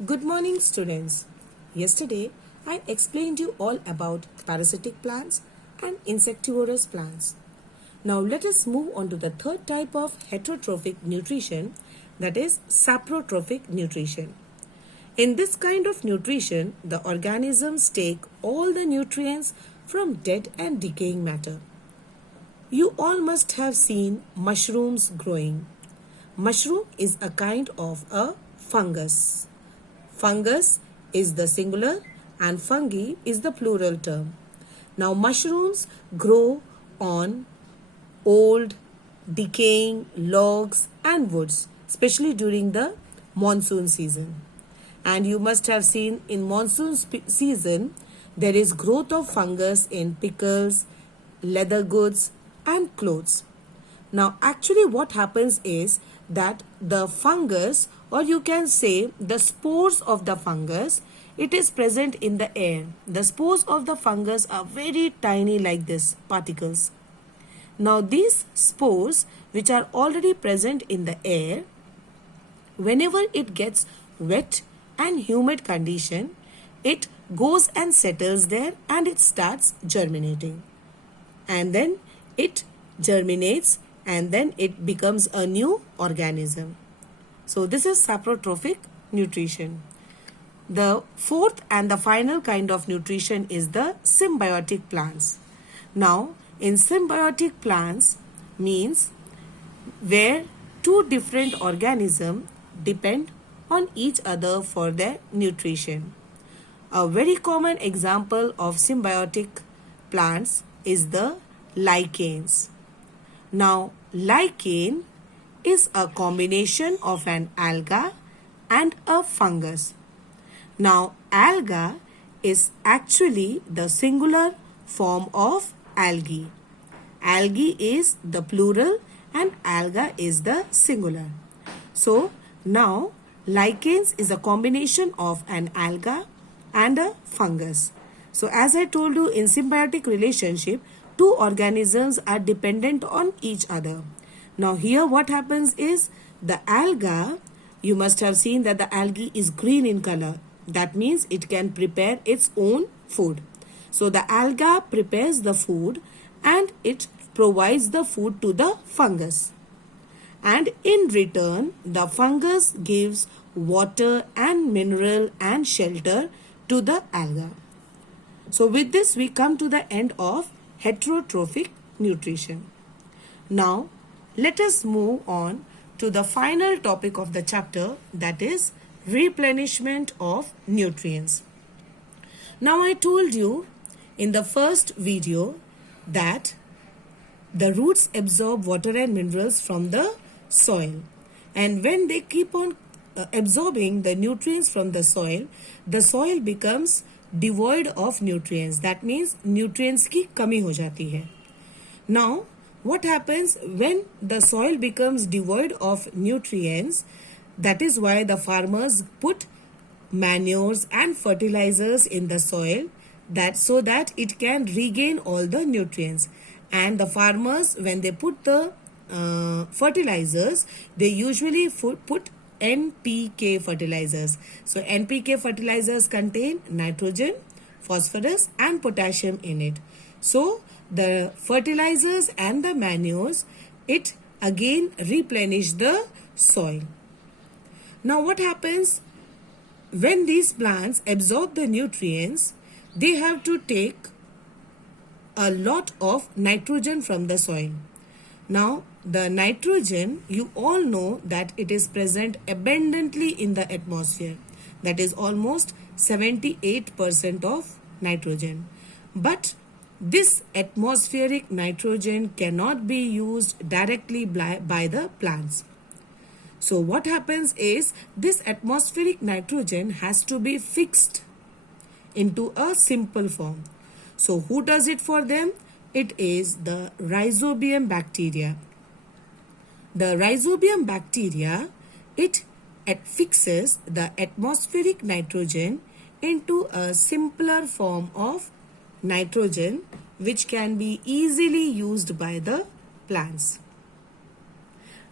Good morning, students. Yesterday, I explained you all about parasitic plants and insectivorous plants. Now, let us move on to the third type of heterotrophic nutrition, that is saprotrophic nutrition. In this kind of nutrition, the organisms take all the nutrients from dead and decaying matter. You all must have seen mushrooms growing. Mushroom is a kind of a fungus. Fungus is the singular and fungi is the plural term. Now, mushrooms grow on old, decaying logs and woods, especially during the monsoon season. And you must have seen in monsoon season, there is growth of fungus in pickles, leather goods and clothes. Now, actually what happens is that the fungus, or you can say the spores of the fungus, it is present in the air. The spores of the fungus are very tiny like this, particles. Now, these spores which are already present in the air, whenever it gets wet and humid condition, it goes and settles there and it starts germinating. And then it germinates and then it becomes a new organism. So this is saprotrophic nutrition. The fourth and the final kind of nutrition is the symbiotic plants. Now, in symbiotic plants means where two different organisms depend on each other for their nutrition. A very common example of symbiotic plants is the lichens. Now, lichen is a combination of an alga and a fungus. Now, alga is actually the singular form of algae. Algae is the plural and alga is the singular. So, now lichens is a combination of an alga and a fungus. So, as I told you, in symbiotic relationship, two organisms are dependent on each other. Now here what happens is the alga, you must have seen that the algae is green in color. That means it can prepare its own food. So the alga prepares the food and it provides the food to the fungus. And in return, the fungus gives water and mineral and shelter to the alga. So with this we come to the end of heterotrophic nutrition. Now, let us move on to the final topic of the chapter, that is replenishment of nutrients. Now, I told you in the first video that the roots absorb water and minerals from the soil, and when they keep on absorbing the nutrients from the soil becomes devoid of nutrients. That means nutrients की कमी हो जाती है. Now, what happens when the soil becomes devoid of nutrients? That is why the farmers put manures and fertilizers in the soil, that so that it can regain all the nutrients. And the farmers, when they put the fertilizers, they usually put NPK fertilizers. So NPK fertilizers contain nitrogen, phosphorus and potassium in it. So the fertilizers and the manures, it again replenish the soil. Now what happens when these plants absorb the nutrients? They have to take a lot of nitrogen from the soil. Now, the nitrogen, you all know that it is present abundantly in the atmosphere. That is almost 78% of nitrogen. But this atmospheric nitrogen cannot be used directly by the plants. So what happens is this atmospheric nitrogen has to be fixed into a simple form. So who does it for them? It is the rhizobium bacteria. The rhizobium bacteria, it fixes the atmospheric nitrogen into a simpler form of nitrogen which can be easily used by the plants.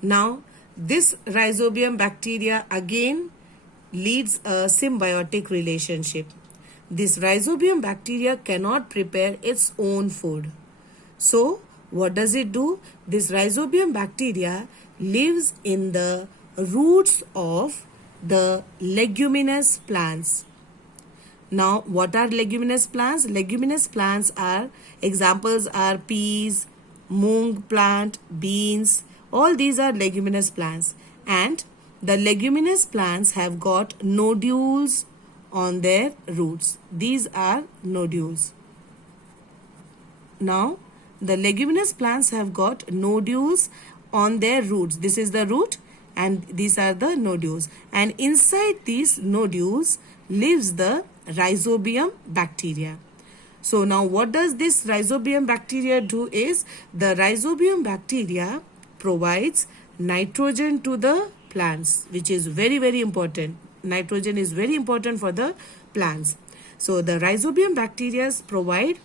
Now, this rhizobium bacteria again leads a symbiotic relationship. This rhizobium bacteria cannot prepare its own food. So, what does it do? This rhizobium bacteria lives in the roots of the leguminous plants. Now, what are leguminous plants? Leguminous plants are, examples are peas, moong plant, beans. All these are leguminous plants. And the leguminous plants have got nodules on their roots. These are nodules. Now, the leguminous plants have got nodules on their roots. This is the root and these are the nodules. And inside these nodules lives the rhizobium bacteria. So now what does this rhizobium bacteria do is, the rhizobium bacteria provides nitrogen to the plants, which is very, very important. Nitrogen is very important for the plants. So the rhizobium bacteria provide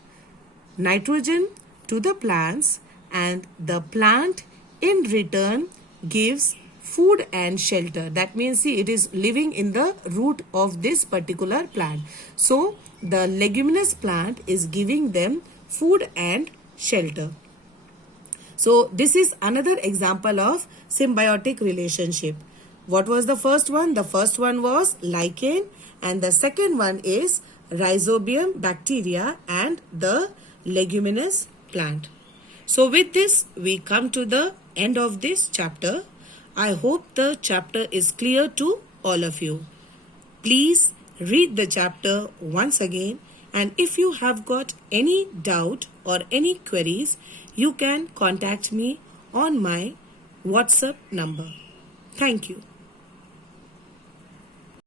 nitrogen to the plants, and the plant in return gives food and shelter. That means, see, it is living in the root of this particular plant. So the leguminous plant is giving them food and shelter. So this is another example of symbiotic relationship. What was the first one? The first one was lichen, and the second one is rhizobium bacteria and the leguminous plant. So with this, we come to the end of this chapter. I hope the chapter is clear to all of you. Please read the chapter once again, and if you have got any doubt or any queries, you can contact me on my WhatsApp number. Thank you.